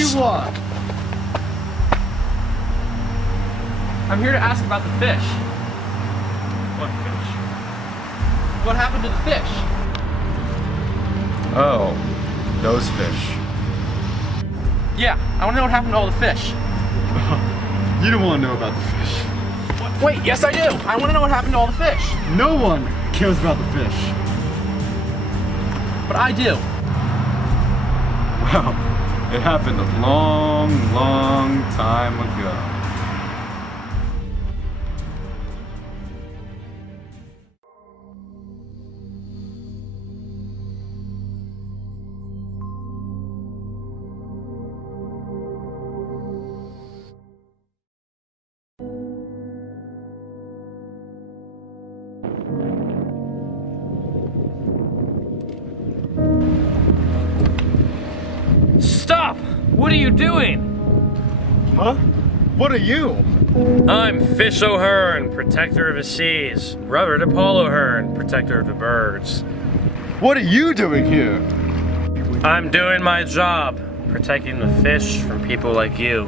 do you want? I'm here to ask about the fish. What fish? What happened to the fish? Oh, those fish. Yeah, I want to know what happened to all the fish. You don't want to know about the fish. Wait, yes I do. I want to know what happened to all the fish. No one cares about the fish. But I do. Well, it happened a long, long time ago. Stop! What are you doing? Huh? What are you? I'm Fish O'Hearn, protector of the seas. Brother to Paul O'Hearn, protector of the birds. What are you doing here? I'm doing my job, protecting the fish from people like you.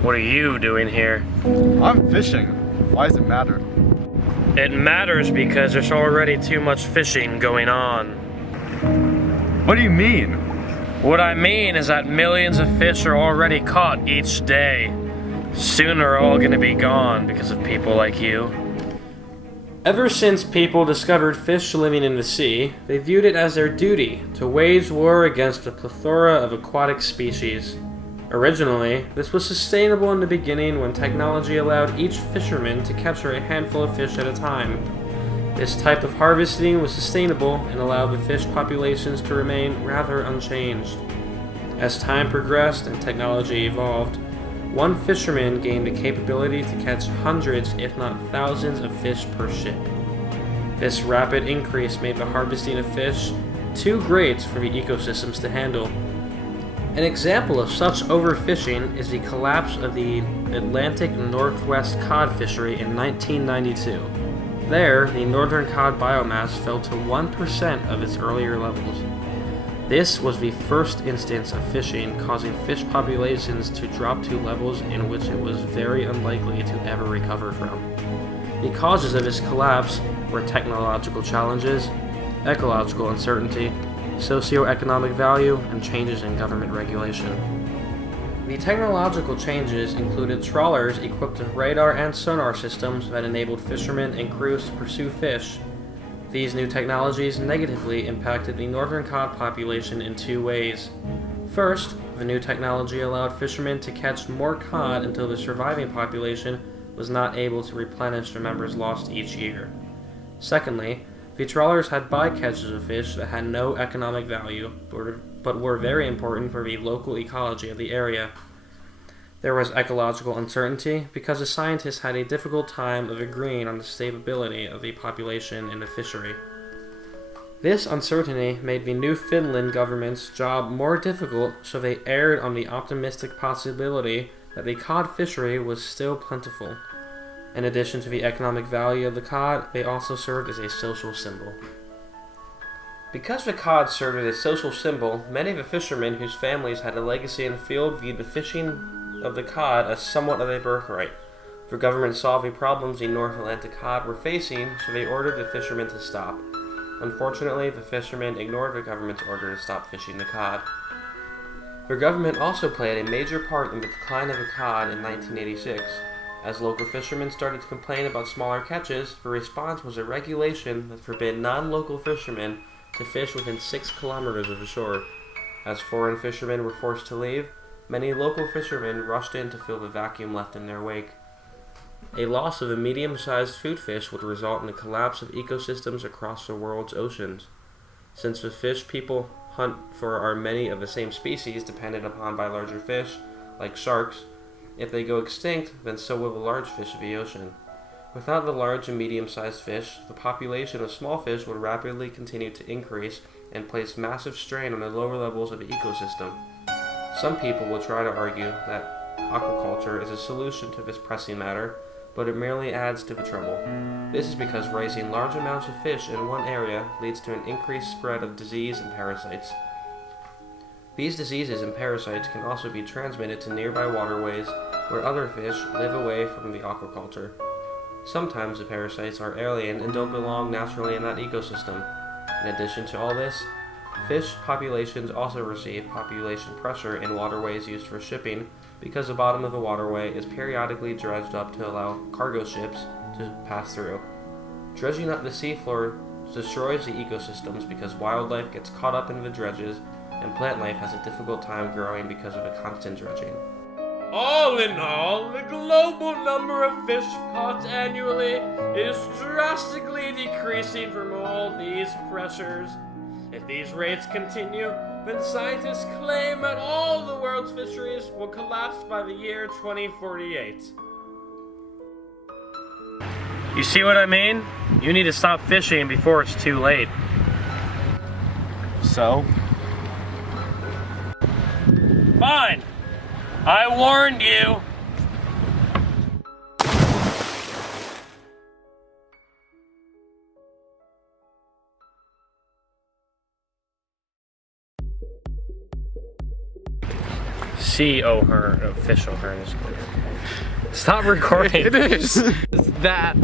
What are you doing here? I'm fishing. Why does it matter? It matters because there's already too much fishing going on. What do you mean? What I mean is that millions of fish are already caught each day. Soon they're all gonna be gone because of people like you. Ever since people discovered fish living in the sea, they viewed it as their duty to wage war against a plethora of aquatic species. Originally, this was sustainable in the beginning when technology allowed each fisherman to capture a handful of fish at a time. This type of harvesting was sustainable and allowed the fish populations to remain rather unchanged. As time progressed and technology evolved, one fisherman gained the capability to catch hundreds, if not thousands, of fish per ship. This rapid increase made the harvesting of fish too great for the ecosystems to handle. An example of such overfishing is the collapse of the Atlantic Northwest cod fishery in 1992. There, the northern cod biomass fell to 1% of its earlier levels. This was the first instance of fishing causing fish populations to drop to levels in which it was very unlikely to ever recover from. The causes of this collapse were technological challenges, ecological uncertainty, socioeconomic value, and changes in government regulation. The technological changes included trawlers equipped with radar and sonar systems that enabled fishermen and crews to pursue fish. These new technologies negatively impacted the northern cod population in two ways. First, the new technology allowed fishermen to catch more cod until the surviving population was not able to replenish the numbers lost each year. Secondly, the trawlers had bycatches of fish that had no economic value, but were very important for the local ecology of the area. There was ecological uncertainty because the scientists had a difficult time of agreeing on the stability of the population in the fishery. This uncertainty made the Newfoundland government's job more difficult, so they erred on the optimistic possibility that the cod fishery was still plentiful. In addition to the economic value of the cod, they also served as a social symbol. Because the cod served as a social symbol, many of the fishermen whose families had a legacy in the field viewed the fishing of the cod as somewhat of a birthright. The government saw the problems the North Atlantic cod were facing, so they ordered the fishermen to stop. Unfortunately, the fishermen ignored the government's order to stop fishing the cod. The government also played a major part in the decline of the cod in 1986. As local fishermen started to complain about smaller catches, the response was a regulation that forbid non-local fishermen to fish within 6 kilometers of the shore. As foreign fishermen were forced to leave, many local fishermen rushed in to fill the vacuum left in their wake. A loss of a medium-sized food fish would result in the collapse of ecosystems across the world's oceans. Since the fish people hunt for are many of the same species depended upon by larger fish, like sharks, if they go extinct, then so will the large fish of the ocean. Without the large and medium-sized fish, the population of small fish would rapidly continue to increase and place massive strain on the lower levels of the ecosystem. Some people will try to argue that aquaculture is a solution to this pressing matter, but it merely adds to the trouble. This is because raising large amounts of fish in one area leads to an increased spread of disease and parasites. These diseases and parasites can also be transmitted to nearby waterways where other fish live away from the aquaculture. Sometimes the parasites are alien and don't belong naturally in that ecosystem. In addition to all this, fish populations also receive population pressure in waterways used for shipping because the bottom of a waterway is periodically dredged up to allow cargo ships to pass through. Dredging up the seafloor destroys the ecosystems because wildlife gets caught up in the dredges and plant life has a difficult time growing because of a constant dredging. All in all, the global number of fish caught annually is drastically decreasing from all these pressures. If these rates continue, then scientists claim that all the world's fisheries will collapse by the year 2048. You see what I mean? You need to stop fishing before it's too late. So? Fine! I warned you! Sea O'Hearn, official O'Hearn is good. Stop recording. It is that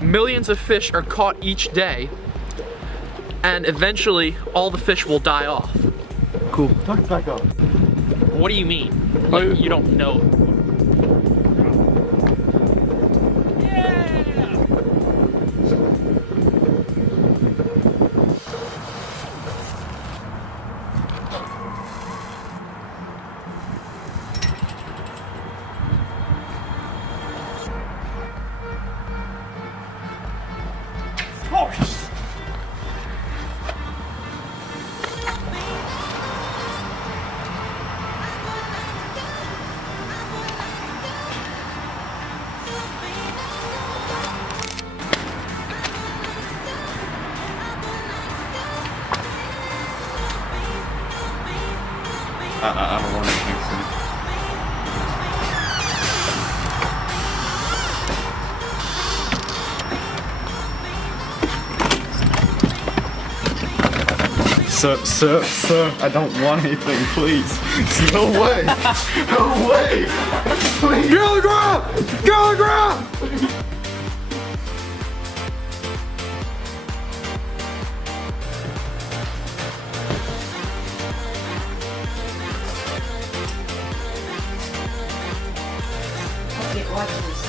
millions of fish are caught each day, and eventually all the fish will die off. Cool. Tuck back up. What do you mean? Like, you don't know. I don't want anything soon. Sir, I don't want anything, please. No way! No way! Please! Get on the ground! Get on the ground! Okay, watch this.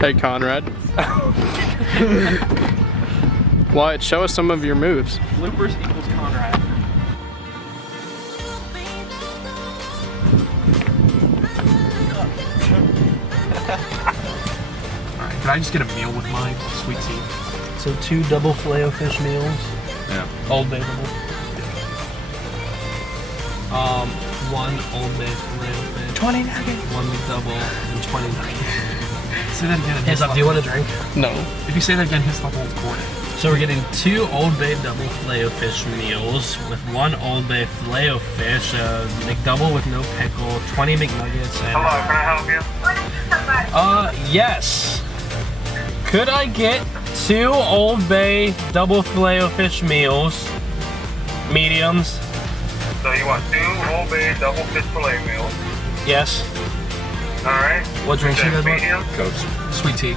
Hey, Conrad. Wyatt, show us some of your moves. Bloopers equals Conrad. Alright, can I just get a meal with mine? Sweet tea. So 2 double Filet-O-Fish meals. Yeah. Old Bay double. 1 Old Bay Filet-O-Fish. 20 nuggets. 1 McDouble and 20 nuggets. Say that again. Hands up, do you want a drink? No. If you say that again, his level will record it. So we're getting 2 Old Bay double Filet-O-Fish meals with 1 Old Bay Filet-O-Fish, McDouble with no pickle, 20 McNuggets, and... Hello, can I help you? Yes. Could I get 2 Old Bay double Filet-O-Fish meals, mediums? So you want 2 Old Bay double fish fillet meals. Yes. Alright. What drinks you guys want? Medium? Sweet tea.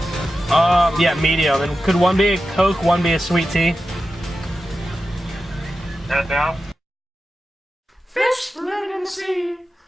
Yeah, medium. And could one be a Coke, one be a sweet tea? And now? Fish living in the sea.